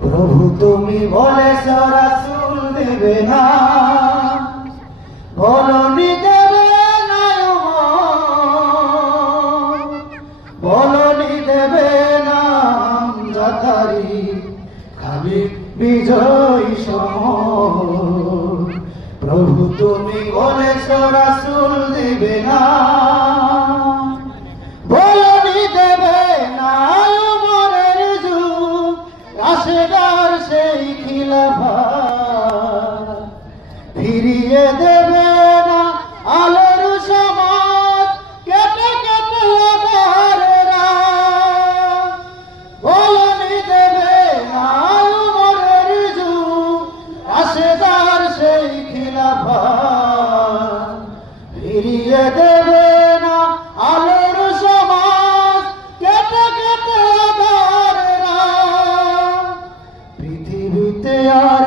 প্রভু তুমি বলেছ রাসূল দেবে না, বলনি দেবে না, বলনি দেবে না জাকারি খালিদ বিজয়ী সমর। প্রভু তুমি বলেছ রাসূল দেবে না, বলনি দেবে না উমরের যুগ রাশেদার সেই খিলাফত, ফিরিয়ে দেবে না আলোর সমাজ কেটে কেটে আধারেরা। বলনি দেবে না উমরের যুগ রাশেদার সেই খিলাফত, ফিরিয়ে দেবে না আলোর সমাজ কেটে কেটে আধারেরা। পৃথিবীতে আর